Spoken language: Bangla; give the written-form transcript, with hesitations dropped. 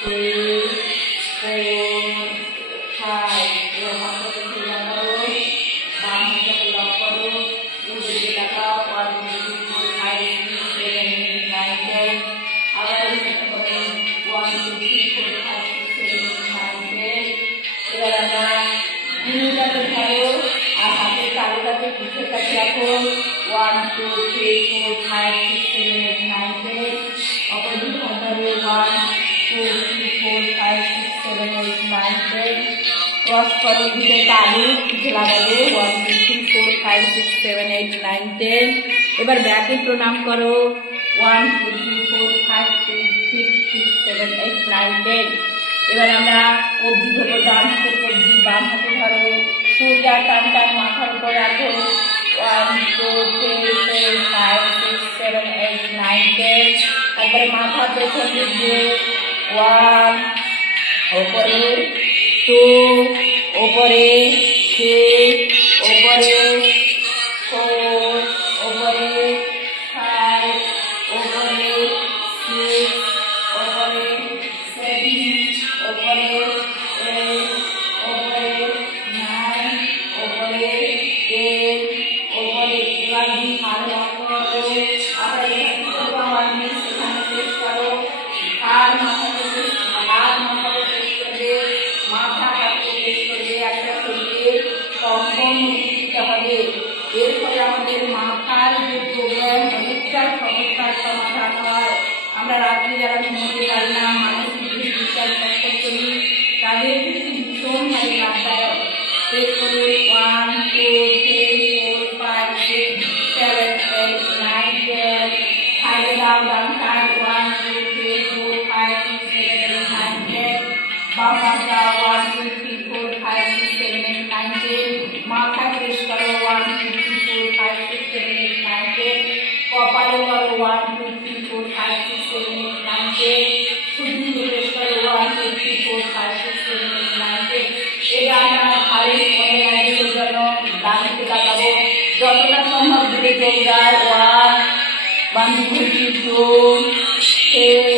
2, 4, 5. Dua hato ke sebelah karo, bam hato ke left karo, ujung ke belakang. 1, 2, 3, 4, 5, 6, 7, 8, 9, 10. আবার এটা হবে 1, 2, 3, 4, 5, 6, 7, 8, 9, 10. এবার আমরা দুইটাকে ধরো আর হাতের তালুটাকে পিঠের কাছে রাখো। 1, 2, 3, 4, 5, 6, 7, 8, 9, 10. অপর দুই হাত ধরো 1, 2, 3, 4, 5, 6, 7, 8, 9, 10. ক্রস করো দুটো তালু পিঠে লাগাবে। 1, 2, 3, 4, 5, 6, 7, 8, 9, 10. এবার ব্যাকে প্রণাম করো। 1, 2, 3, 4, 5, 6, 7, 8, 9, 10. এবার আমরা কবজি ধরো, ডান হাতে কবজি, বাম হাতে ধরো, সোজা টান টান মাথার উপর রাখো। 1, 2, 3, 4, 5, 6, 7, 8, 9, 10. তারপরে মাথা পেছন দিক দিয়ে 1 ওপরে, 2 ওপরে, 3 ওপরে, 4 ওপরে, 5 ওপরে, 6 ওপরে, 7 ওপরে, 8 ওপরে, 9 ওপরে, 10 ওপরে। এবার দুই হাত লক করো। আবার এখানে করবো আমার নিচ এখানে প্রেস করো। হাত মাথাতে প্রেস করবে, মাথা হাতকে প্রেস করবে। একটা শরীরে কম্পন দিতে হবে। এর ফলে আমাদের মাথার যে প্রবলেম অনেকটা সমস্যার সমাধান হয়। আমরা রাত্রে যারা ঘুমোতে পারি না, মানসিক বিশ্বাস কষ্ট করি, তাদের ক্ষেত্রে ভীষণভাবে লাভদায়ক। প্রেস করে 1, 2, 3, 4, 5, 6, 7, 8, 9, 10. সাইডে দাও, ডান সাইড 1, 2, 3, 4, 5, 6, 7, 8, 9, 10. বাম পাশ দাও 1, 2, 3, 4, 5, 6, 7, 8, 9, 10. মাথা প্রেস করো 1, 2, 3, 4, 5, 6, 7, 8, 9, 10. কপালে করো 1, 2, 3, 4, 5, 6, 7, 8, 9, 10. শুধু প্রেস করো 1, 2, 3, 4, 5, 6, 7, 8, 9, 10. এবার আমরা ঘাড়ে মনে রাখবো জন্য ডান দিকে তাকাবো। যতটা সম্ভব দূরে চলে যায়। 1, বাম দিকে 2, 3,